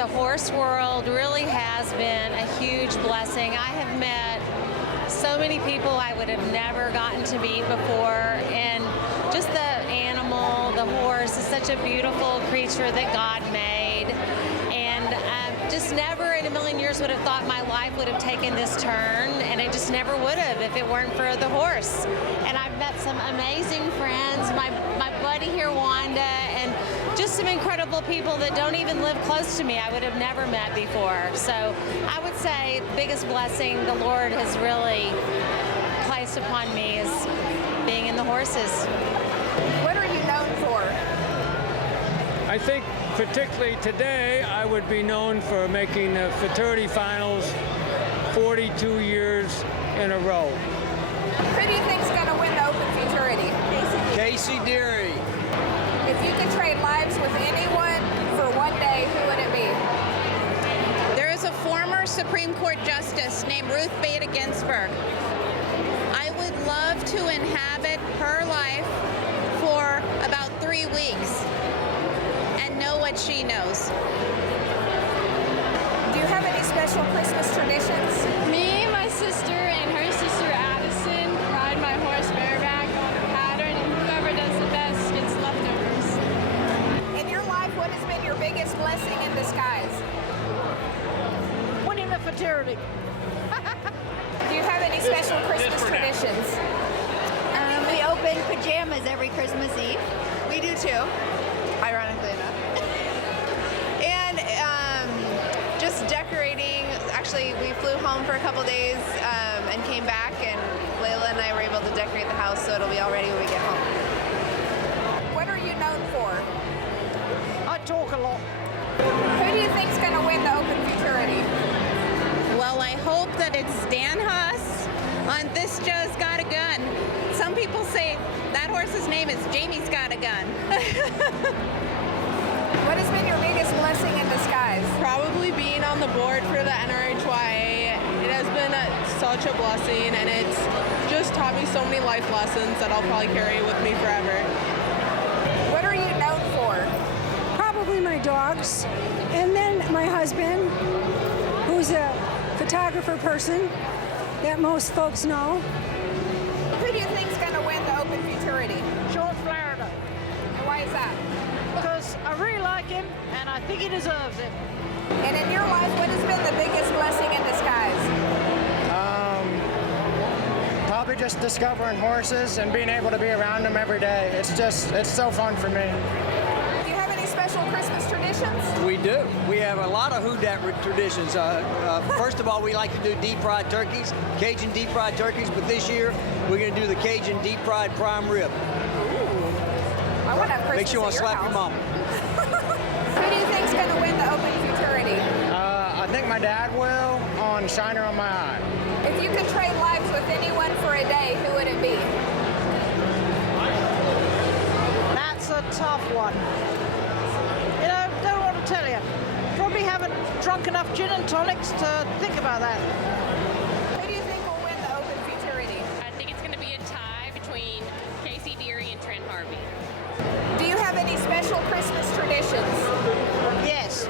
the horse world really has been a huge blessing. I have met so many people I would have never gotten to meet before, and just the animal, the horse, is such a beautiful creature that God made, and just never in a million years would have thought my life would have taken this turn, and it just never would have if it weren't for the horse. And I've met some amazing friends, my buddy here, Wanda, and just some incredible people that don't even live close to me I would have never met before. So I would say the biggest blessing the Lord has really placed upon me is being in the horses. What are you known for? I think particularly today I would be known for making the fraternity finals 42 years in a row. Who do you think's going to win the Open Futurity? Casey Deary. If you could trade lives with anyone for one day, who would it be? There is a former Supreme Court Justice named Ruth Bader Ginsburg. I would love to inhabit her life for about 3 weeks and know what she knows. Do you have any special Christmas traditions? Me, my sister, and her sister Addison ride my horse bareback on a pattern, and whoever does the best gets leftovers. In your life, what has been your biggest blessing in disguise? Winning the fraternity. Do you have any special Christmas traditions? We open pajamas every Christmas Eve. We do too, ironically enough. And just decorating. Actually, we flew home for a couple days and came back, and Layla and I were able to decorate the house, so it'll be all ready when we get home. What are you known for? I talk a lot. Who do you think's going to win the Open Futurity? Well, I hope that it's Dan Huss on This Joe's Got a Gun. Some people say that horse's name is Jamie's Got a Gun. What has been your biggest blessing in disguise? Probably being on the board for the NRHYA. It has been such a blessing, and it's just taught me so many life lessons that I'll probably carry with me forever. What are you known for? Probably my dogs, and then my husband, who's a photographer person that most folks know. Who do you think's going to win the Open Futurity? Short Florida. And why is that? Because I really like him, and I think he deserves it. And in your life, what has been the biggest blessing in disguise? Probably just discovering horses and being able to be around them every day. It's so fun for me. Do you have any special Christmas traditions? We do. We have a lot of whodunit traditions. First of all, we like to do deep fried turkeys, Cajun deep fried turkeys, but this year we're going to do the Cajun deep fried prime rib. I want to have Christmas Makes you want to at your slap your house. mama. Who do you think's going to win the Open Futurity? I think my dad will on Shiner on My Eye. If you could trade lives with anyone for a day, who would it be? That's a tough one. You know, don't want to tell you. Probably haven't drunk enough gin and tonics to think about that. Who do you think will win the Open Futurity? I think it's going to be a tie between Casey Deary and Trent Harvey. Do you have any special Christmas traditions? Yes.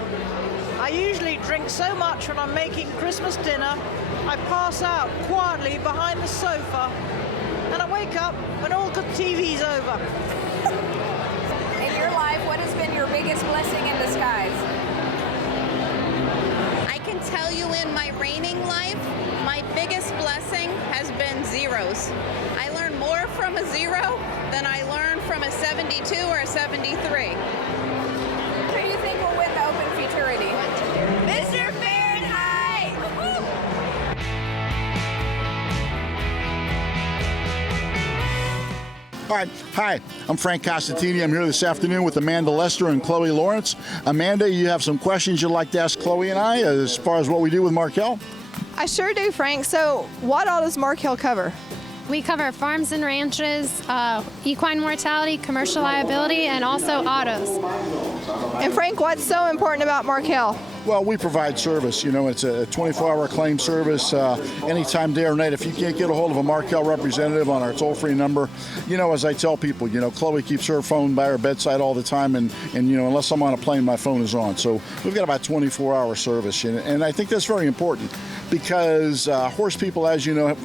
I usually drink so much when I'm making Christmas dinner, I pass out quietly behind the sofa, and I wake up when all the TV's over. In your life, what has been your biggest blessing in disguise? I can tell you in my reigning life, my biggest blessing has been zeros. I learned more from a zero than I learned from a 72 or a 73. Who do you think will win the Open Futurity? Mr. Fahrenheit! All right. Hi, I'm Frank Costantini. I'm here this afternoon with Amanda Lester and Chloe Lawrence. Amanda, you have some questions you'd like to ask Chloe and I as far as what we do with Markel? I sure do, Frank. So what all does Markel cover? We cover farms and ranches, equine mortality, commercial liability, and also autos. And Frank, what's so important about Markel? Well, we provide service. You know, it's a 24-hour claim service anytime, day or night. If you can't get a hold of a Markel representative on our toll-free number, you know, as I tell people, you know, Chloe keeps her phone by her bedside all the time, and you know, unless I'm on a plane, my phone is on. So we've got about 24-hour service, and I think that's very important because horse people, as you know,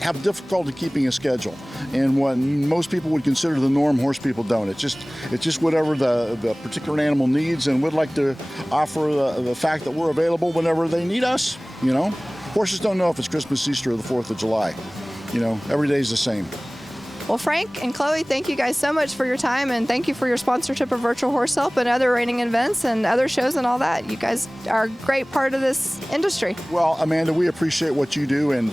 have difficulty keeping a schedule, and what most people would consider the norm, horse people don't. It's just whatever the particular animal needs, and we'd like to offer the fact that we're available whenever they need us. You know, horses don't know if it's Christmas, Easter, or the 4th of July. You know, every day is the same. Well, Frank and Chloe, thank you guys so much for your time, and thank you for your sponsorship of Virtual Horse Help and other reining events and other shows and all that. You guys are a great part of this industry. Well, Amanda, we appreciate what you do, and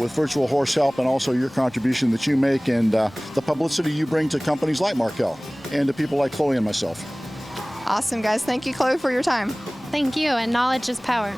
with Virtual Horse Help, and also your contribution that you make, and the publicity you bring to companies like Markel and to people like Chloe and myself. Awesome, guys. Thank you, Chloe, for your time. Thank you, and knowledge is power.